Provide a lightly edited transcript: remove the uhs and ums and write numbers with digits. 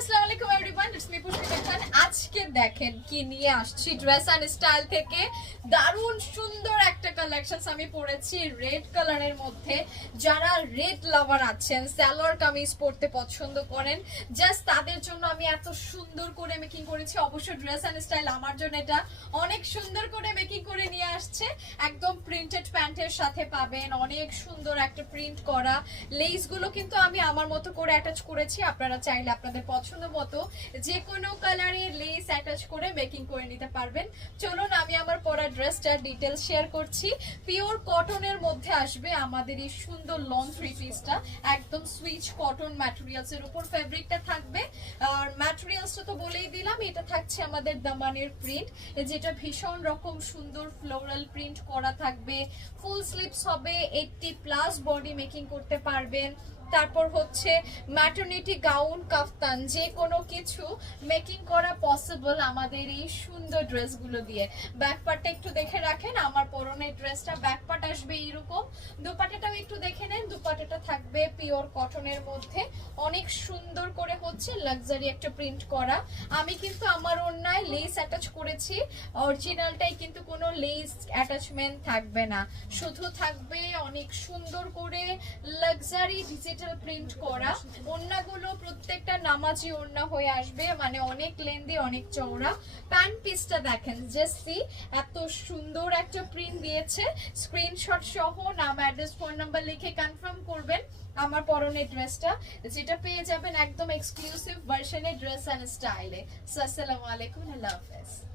আসসালামু আলাইকুম everyone, it's me Pushpita খান। আজকে দেখেন কি নিয়ে আসছি ড্রেস এন্ড স্টাইল থেকে দারুণ সুন্দর একটা কালেকশনস আমি পরেছি রেড কালারের মধ্যে। যারা রেড লাভার আছেন, সালোয়ার কামিজ পরতে পছন্দ করেন, জাস্ট তাদের জন্য আমি এত সুন্দর করে মেকিং করেছি। অবশ্য ড্রেস এন্ড স্টাইল আমার জন্য এটা অনেক সুন্দর করে মেকিং করে নিয়ে আসছে। একদম প্রিন্টেড প্যান্টের সাথে পাবেন অনেক সুন্দর একটা প্রিন্ট করা লেস গুলো, কিন্তু আমি আমার মতো করে অ্যাটাচ করেছি। আপনারা চাইলে আপনাদের পছন্দ মতো যে কোনো কালারের লেস অ্যাটাচ করে মেকিং করে নিতে পারবেন। চলুন আমি আমার পরা ড্রেসটার ডিটেলস শেয়ার করছি। পিওর কটনের মধ্যে আসবে আমাদের এই সুন্দর লং থ্রি পিসটা, একদম সুইচ কটন ম্যাটেরিয়ালস এর উপর ফেব্রিকটা থাকবে। আর ম্যাটেরিয়ালসটা তো বলেই দিলাম, এটা থাকছে আমাদের দামানের প্রিন্ট, যেটা ভীষণ রকম সুন্দর ফ্লোরাল প্রিন্ট করা থাকবে। ফুল স্লিভস হবে, 80+ বডি মেকিং করতে পারবেন। তারপর হচ্ছে ম্যাটারনিটি গাউন, কাফতান, যে কোনো কিছু মেকিং করা পসিবল আমাদের এই সুন্দর ড্রেসগুলো দিয়ে। ব্যাক পার্টটা একটু দেখে রাখেন, আমার পরনের ড্রেসটা ব্যাক পার্ট আসবে এইরকম। দুপাট্টাটাও একটু দেখে নেন, দুপাট্টাটা থাকবে পিওর কটনের মধ্যে, অনেক সুন্দর করে হচ্ছে লাক্সারি একটা প্রিন্ট করা। আমি কিন্তু আমার ওড়নায় লেস অ্যাটাচ করেছি, অরিজিনালটাই কিন্তু কোনো লেস অ্যাটাচমেন্ট থাকবে না, শুধু থাকবে অনেক সুন্দর করে লাক্সারি ডিজিটাল প্রিন্ট করা। ওড়নাগুলো প্রত্যেকটা নামাজি ওড়না হয়ে আসবে, মানে অনেক লেন্দি, অনেক চওড়া। প্যান্ট পিসটা দেখেন, জাস্ট এত সুন্দর একটা প্রিন্ট দিয়েছে। স্ক্রিনশট সহ নাম, অ্যাড্রেস, ফোন নাম্বার লিখে কনফার্ম করবেন আমার পরনের ড্রেসটা, যেটা পেয়ে যাবেন একদম এক্সক্লুসিভ ভার্সনের ড্রেস এন্ড স্টাইলে। আসসালামু আলাইকুম, আল্লাহ হাফেজ।